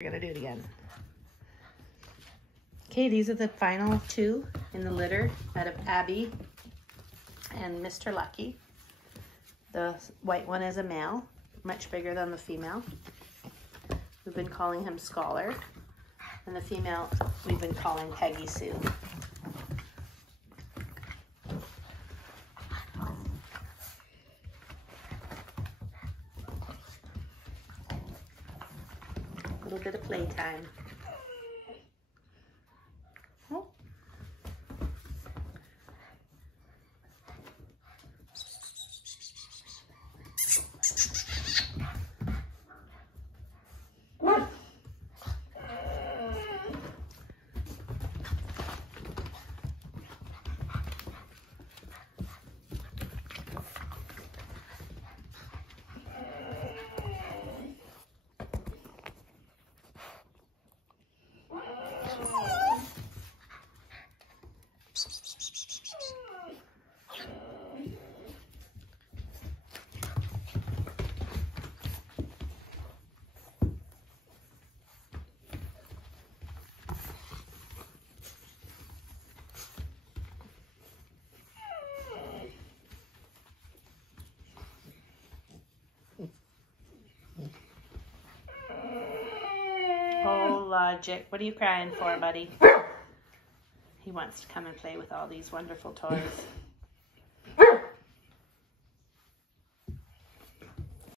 We're gonna do it again. Okay, these are the final two in the litter out of Abby and Mr. Lucky. The white one is a male, much bigger than the female. We've been calling him Scholar. And the female we've been calling Peggy Sue. A little bit of playtime. Oh. Oh, Logic. What are you crying for, buddy? He wants to come and play with all these wonderful toys.